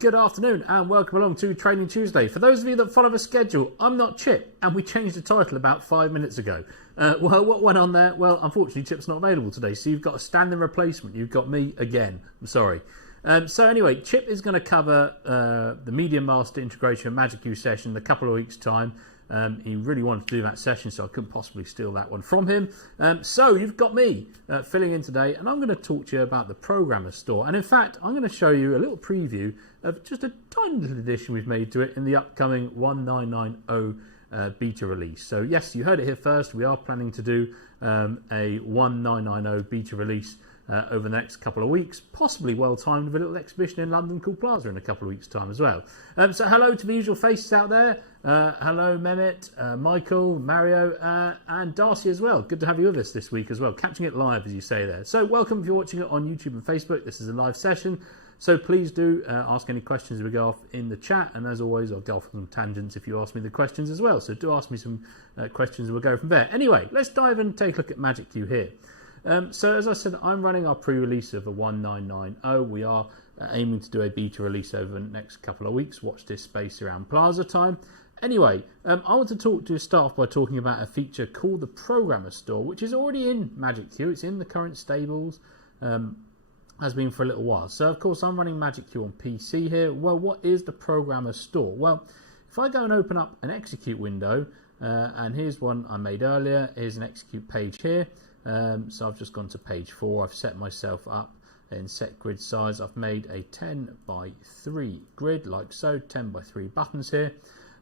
Good afternoon and welcome along to Training Tuesday. For those of you that follow the schedule, I'm not Chip and we changed the title about 5 minutes ago. Well, what went on there? Well, unfortunately, Chip's not available today, so you've got a standing replacement. You've got me again. I'm sorry. So anyway, Chip is going to cover the MediaMaster Integration MagicQ session in a couple of weeks' time. He really wanted to do that session, so I couldn't possibly steal that one from him. So you've got me filling in today, and I'm going to talk to you about the Programmer Store. And in fact, I'm going to show you a little preview of just a tiny little addition we've made to it in the upcoming 1990 beta release. So yes, you heard it here first. We are planning to do a 1990 beta release over the next couple of weeks, possibly well timed with a little exhibition in London called Plaza in a couple of weeks' time as well. So hello to the usual faces out there. Hello Mehmet, Michael, Mario, and Darcy as well. Good to have you with us this week as well, catching it live as you say there. So welcome if you're watching it on YouTube and Facebook. This is a live session, so please do ask any questions as we go off in the chat, and as always I'll go off on some tangents if you ask me the questions as well, so do ask me some questions and we'll go from there. Anyway, let's dive in and take a look at MagicQ here. So as I said, I'm running our pre-release of a 1990. We are aiming to do a beta release over the next couple of weeks. Watch this space around Plaza time. Anyway, I want to start off by talking about a feature called the Programmer Store, which is already in MagicQ. It's in the current stables, has been for a little while. So of course I'm running MagicQ on PC here. Well, what is the Programmer Store? Well, if I go and open up an execute window, and here's one I made earlier. Here's an execute page here. So I've just gone to page 4. I've set myself up in set grid size. I've made a 10 by 3 grid like so, 10 by 3 buttons here.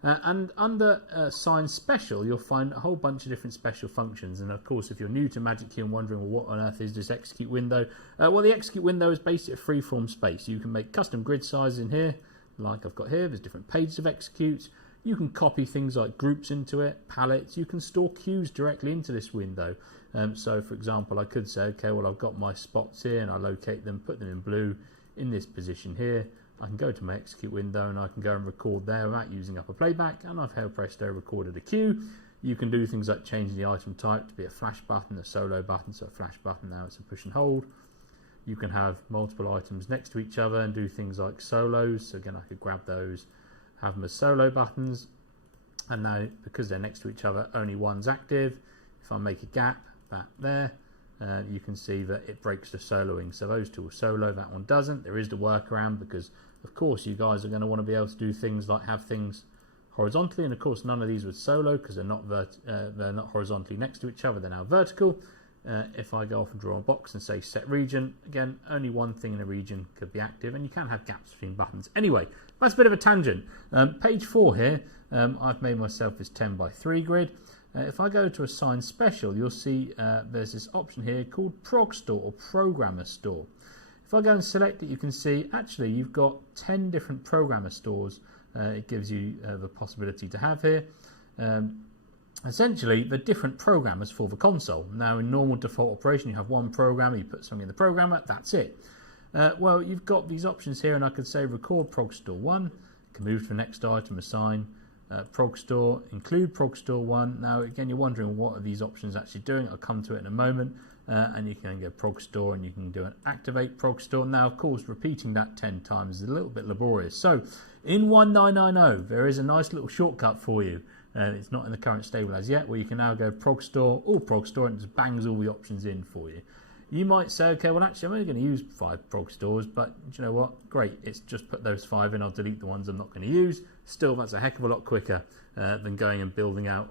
And under Sign Special, you'll find a whole bunch of different special functions. And of course, if you're new to MagicQ and wondering, well, what on earth is this execute window? Well, the execute window is basically a free-form space. You can make custom grid sizes in here, like I've got here. There's different pages of execute. You can copy things like groups into it, palettes. You can store queues directly into this window. So, for example, I could say, okay, well, I've got my spots here, and I locate them, put them in blue in this position here. I can go to my execute window, and I can go and record there without using upper playback, and I've held presto recorded a queue. You can do things like changing the item type to be a flash button, a solo button, so a flash button now it's a push and hold. You can have multiple items next to each other and do things like solos. So again, I could grab those, have them as solo buttons, and now because they're next to each other, only one's active. If I make a gap, that there, you can see that it breaks the soloing. So those two will solo, that one doesn't. There is the workaround because, of course, you guys are going to want to be able to do things like have things horizontally, and of course none of these would solo because they're not horizontally next to each other. They're now vertical. If I go off and draw a box and say set region, again, only one thing in a region could be active, and you can have gaps between buttons. Anyway, that's a bit of a tangent. Page 4 here, I've made myself this 10 by 3 grid. If I go to Assign Special, you'll see there's this option here called Prog Store or Programmer Store. If I go and select it, you can see actually you've got 10 different Programmer Stores. It gives you the possibility to have here. Essentially, the different programmers for the console. Now, in normal default operation, you have one programmer, you put something in the programmer, that's it. Well, you've got these options here, and I could say record Prog Store 1, can move to the next item, assign Prog Store, include Prog Store 1. Now, again, you're wondering what are these options actually doing. I'll come to it in a moment. And you can go Prog Store, and you can do an activate Prog Store. Now, of course, repeating that 10 times is a little bit laborious. So, in 1990, there is a nice little shortcut for you. It's not in the current stable as yet, where you can now go Prog Store, all Prog Store, and it just bangs all the options in for you. You might say, okay, well, actually, I'm only going to use 5 Prog Stores, but you know what? Great, it's just put those 5 in. I'll delete the ones I'm not going to use. Still, that's a heck of a lot quicker than going and building out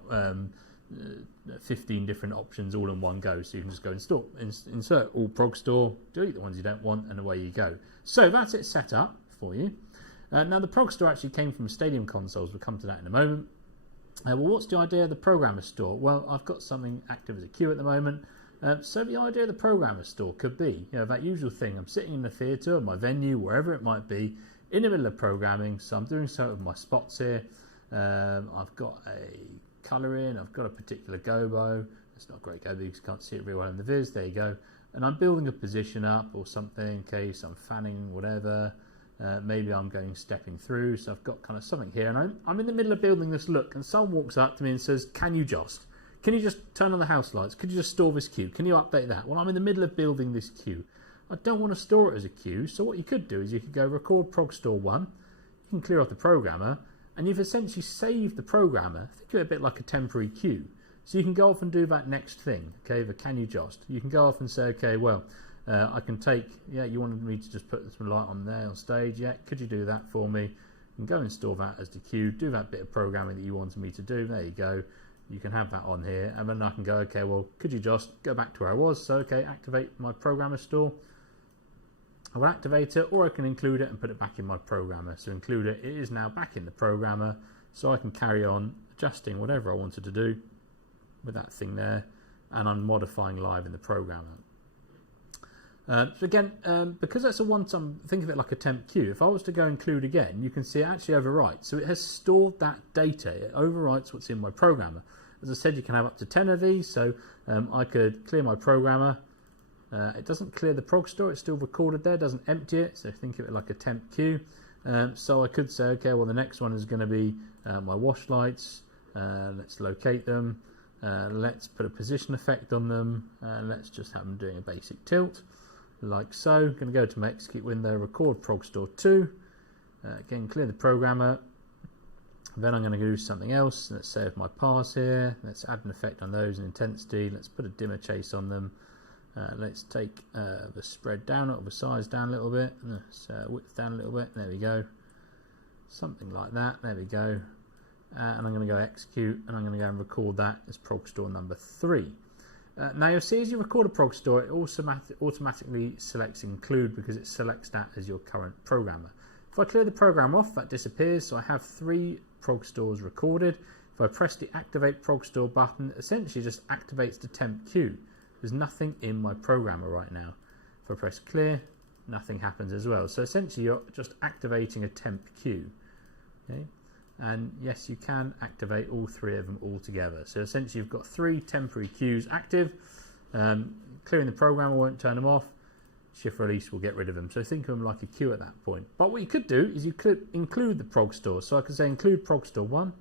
15 different options all in one go. So you can just go insert all Prog Store, delete the ones you don't want, and away you go. So that's it set up for you. Now, the Prog Store actually came from Stadium consoles. We'll come to that in a moment. Well, what's the idea of the Programmer Store? Well, I've got something active as a queue at the moment. So the idea of the Programmer Store could be, you know, that usual thing. I'm sitting in the theatre, my venue, wherever it might be, in the middle of programming. So I'm doing so with my spots here. I've got a colour in. I've got a particular gobo. It's not a great gobo because you can't see it very well in the viz. There you go. And I'm building a position up or something in case I'm fanning, whatever. Maybe I'm stepping through, so I've got kind of something here, and I'm in the middle of building this look, and someone walks up to me and says, can you just turn on the house lights? Could you just store this queue? Can you update that? Well, I'm in the middle of building this queue. I don't want to store it as a queue. So what you could do is you could go record prog store 1, you can clear off the programmer, and you've essentially saved the programmer. Think of it a bit like a temporary queue. So you can go off and do that next thing, okay, the can you just. You can go off and say, okay, well, I can take, yeah, you wanted me to just put some light on there on stage, yeah, could you do that for me? You can go and store that as the queue, do that bit of programming that you wanted me to do, there you go. You can have that on here, and then I can go, okay, well, could you just go back to where I was? So, okay, activate my programmer store. I will activate it, or I can include it and put it back in my programmer. So include it, it is now back in the programmer, so I can carry on adjusting whatever I wanted to do with that thing there, and I'm modifying live in the programmer. So again, because that's a one-time, think of it like a temp queue. If I was to go include again, you can see it actually overwrites. So it has stored that data. It overwrites what's in my programmer. As I said, you can have up to 10 of these. So I could clear my programmer. It doesn't clear the prog store. It's still recorded there. It doesn't empty it. So think of it like a temp queue. So I could say, okay, well, the next one is going to be my wash lights. Let's locate them. Let's put a position effect on them. Let's just have them doing a basic tilt. Like so. Going to go to my execute window, record prog store 2, again clear the programmer, then I'm going to do something else. Let's save my pass here, let's add an effect on those in intensity, let's put a dimmer chase on them, let's take the spread down or the size down a little bit, width down a little bit, there we go, something like that, there we go, and I'm going to go execute, and I'm going to go and record that as prog store number 3. Now you'll see as you record a prog store, it automatically selects include because it selects that as your current programmer. If I clear the program off, that disappears, so I have 3 prog stores recorded. If I press the activate prog store button, it essentially just activates the temp queue. There's nothing in my programmer right now. If I press clear, nothing happens as well. So essentially you're just activating a temp queue. Okay? And yes, you can activate all 3 of them all together. So essentially you've got 3 temporary queues active. Clearing the programmer won't turn them off. Shift release will get rid of them. So think of them like a queue at that point. But what you could do is you could include the prog store. So I could say include prog store 1.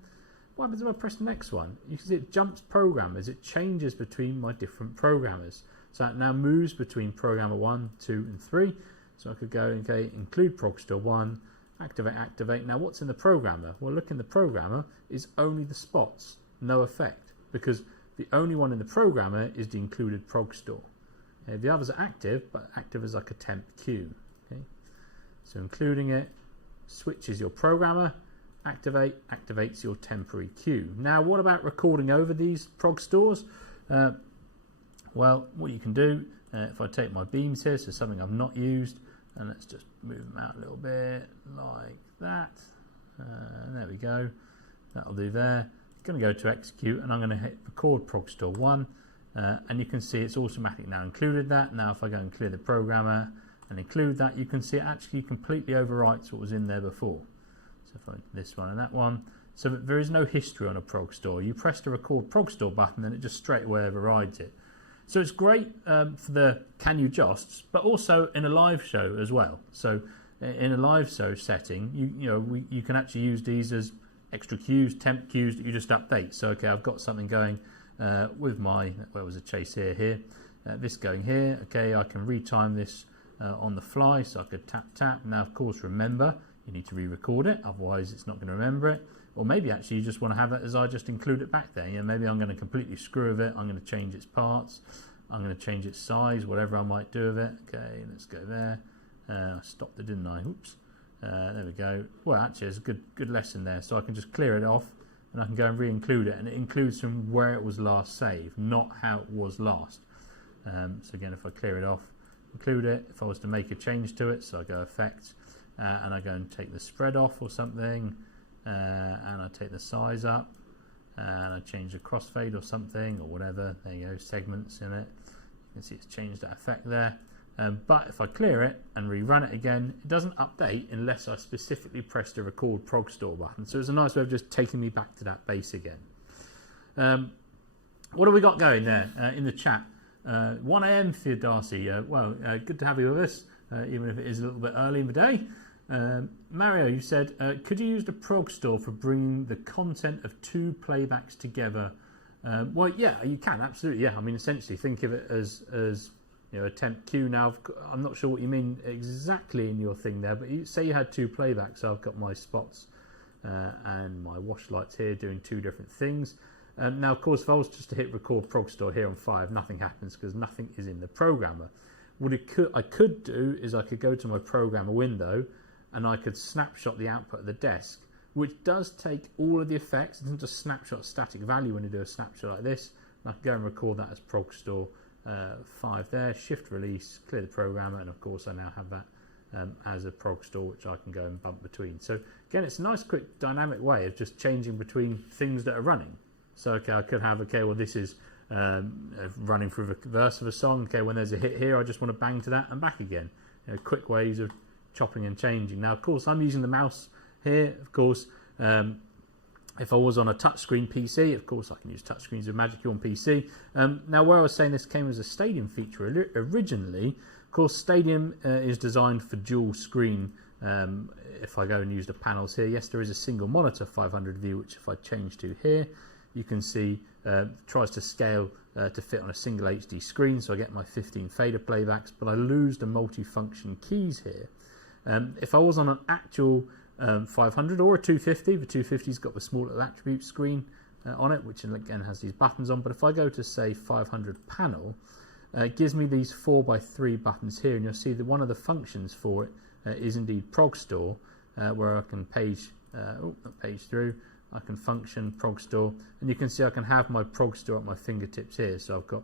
What happens if I press the next one? You can see it jumps programmers. It changes between my different programmers. So it now moves between programmer 1, 2 and 3. So I could go, okay, include prog store 1. Activate. Now what's in the programmer? Well, look, in the programmer is only the spots, no effect, because the only one in the programmer is the included prog store. Okay, the others are active, but active as like a temp queue. Okay, so including it switches your programmer, activates your temporary queue. Now what about recording over these prog stores? Well, what you can do, if I take my beams here, so something I've not used, and let's just move them out a little bit like that. There we go. That'll do there. Going to go to execute, and I'm going to hit record prog store 1, and you can see it's automatically now included that. Now if I go and clear the programmer and include that, you can see it actually completely overwrites what was in there before. So if I this one and that one, so that there is no history on a prog store. You press the record prog store button and it just straight away overrides it. So it's great for the can you justs, but also in a live show as well. So in a live show setting, you can actually use these as extra queues, temp queues that you just update. So okay, I've got something going with my, where was a chase here, this going here. Okay, I can retime this on the fly, so I could tap. Now of course remember, you need to re-record it, otherwise it's not going to remember it. Or maybe actually you just want to have it as I just include it back there. Maybe I'm going to completely screw with it. I'm going to change its parts. I'm going to change its size, whatever I might do with it. Okay, let's go there. I stopped it, didn't I? Oops. There we go. Well, actually, there's a good lesson there. So I can just clear it off, and I can go and re-include it. And it includes from where it was last saved, not how it was last. So again, if I clear it off, include it. If I was to make a change to it, so I go Effect, and I go and take the spread off or something. And I take the size up, and I change the crossfade or something or whatever. There you go, segments in it. You can see it's changed that effect there. But if I clear it and rerun it again, it doesn't update unless I specifically press the record prog store button. So it's a nice way of just taking me back to that base again. What have we got going there in the chat? 1 AM for you, Darcy. Good to have you with us, even if it is a little bit early in the day. Mario, you said, could you use the prog store for bringing the content of 2 playbacks together? Well, yeah, you can, absolutely, yeah. I mean, essentially, think of it as a temp Q. Now I'm not sure what you mean exactly in your thing there, but say you had 2 playbacks. So I've got my spots and my wash lights here doing 2 different things. Now, of course, if I was just to hit record prog store here on 5, nothing happens because nothing is in the programmer. What I could do is I could go to my programmer window and I could snapshot the output of the desk, which does take all of the effects. It doesn't just snapshot static value when you do a snapshot like this. And I can go and record that as prog store 5 there, shift release, clear the programmer, and of course I now have that as a prog store which I can go and bump between. So again, it's a nice quick dynamic way of just changing between things that are running. So okay, I could have, okay, well this is running through the verse of a song. Okay, when there's a hit here, I just want to bang to that and back again. Quick ways of chopping and changing. Now, of course, I'm using the mouse here. Of course, if I was on a touchscreen PC, of course, I can use touchscreens with MagicQ on PC. Now, where I was saying this came as a Stadium feature originally, of course, Stadium is designed for dual screen. If I go and use the panels here, yes, there is a single monitor 500 view, which if I change to here, you can see tries to scale to fit on a single HD screen, so I get my 15 fader playbacks, but I lose the multi-function keys here. If I was on an actual 500 or a 250, the 250's got the small little attribute screen on it, which again has these buttons on, but if I go to say 500 panel, it gives me these 4x3 buttons here, and you'll see that one of the functions for it is indeed prog store, where I can page through. I can function prog store, and you can see I can have my prog store at my fingertips here. So I've got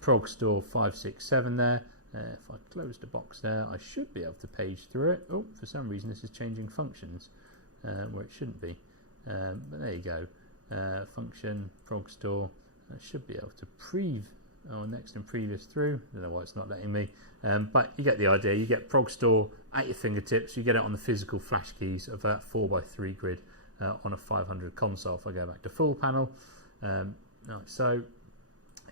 prog store 567 there. If I close the box there, I should be able to page through it. Oh, for some reason this is changing functions where it shouldn't be. But there you go. Function prog store. I should be able to next and previous through. I don't know why it's not letting me. But you get the idea. You get prog store at your fingertips. You get it on the physical flash keys of that 4x3 grid. On a 500 console. If I go back to full panel, so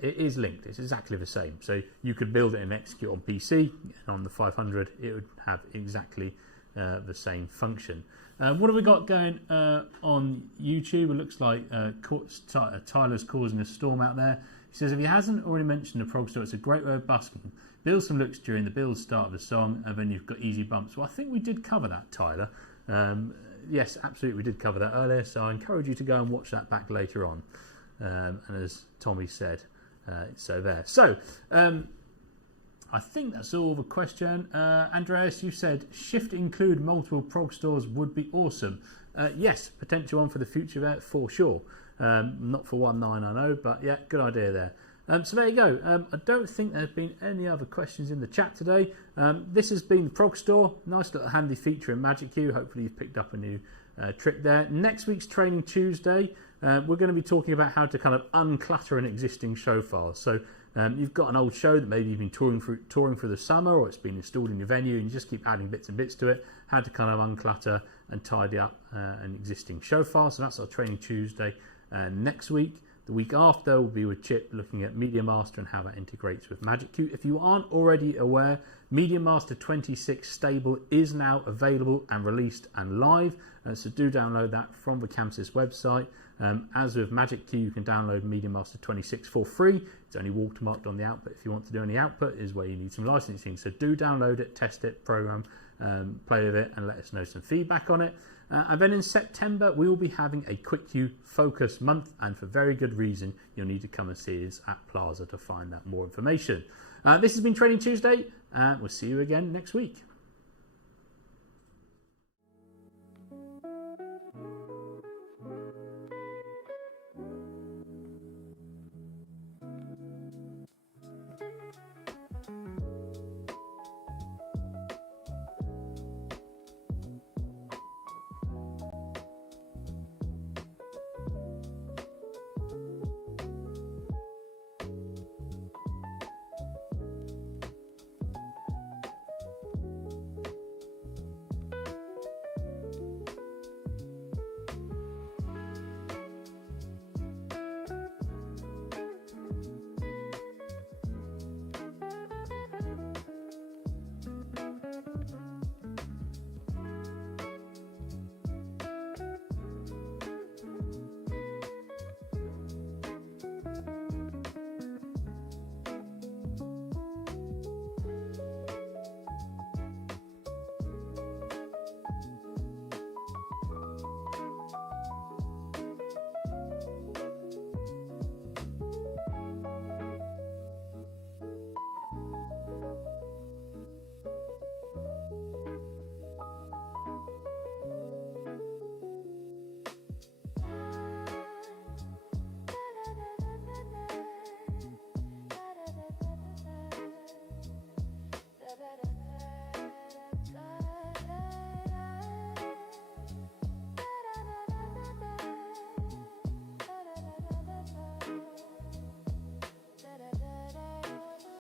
it is linked. It's exactly the same. So you could build it and execute on PC, and on the 500 it would have exactly the same function. What have we got going on YouTube? It looks like Tyler's causing a storm out there. He says if he hasn't already mentioned the prog store, it's a great way of busking. Build some looks during the build start of the song, and then you've got easy bumps. Well, I think we did cover that, Tyler. Yes, absolutely, we did cover that earlier, so I encourage you to go and watch that back later on. And as Tommy said, so there. So, I think that's all the question. Andreas, you said shift include multiple prog stores would be awesome. Yes, potential one for the future there, for sure. Not for 1.9, I know, but yeah, good idea there. So there you go. I don't think there's been any other questions in the chat today. This has been the Prog Store. Nice little handy feature in MagicQ. Hopefully you've picked up a new trick there. Next week's Training Tuesday, we're going to be talking about how to kind of unclutter an existing show file. So you've got an old show that maybe you've been touring through the summer, or it's been installed in your venue, and you just keep adding bits and bits to it. How to kind of unclutter and tidy up an existing show file. So that's our Training Tuesday next week. The week after will be with Chip looking at MediaMaster and how that integrates with MagicQ. If you aren't already aware, MediaMaster 26 stable is now available and released and live. So do download that from the ChamSys website. As with MagicQ, you can download MediaMaster 26 for free. It's only watermarked on the output. If you want to do any output, is where you need some licensing. So do download it, test it, program, play with it, and let us know some feedback on it. And then in September, we will be having a QuickQ focus month, and for very good reason, you'll need to come and see us at Plaza to find out more information. This has been Training Tuesday, and we'll see you again next week.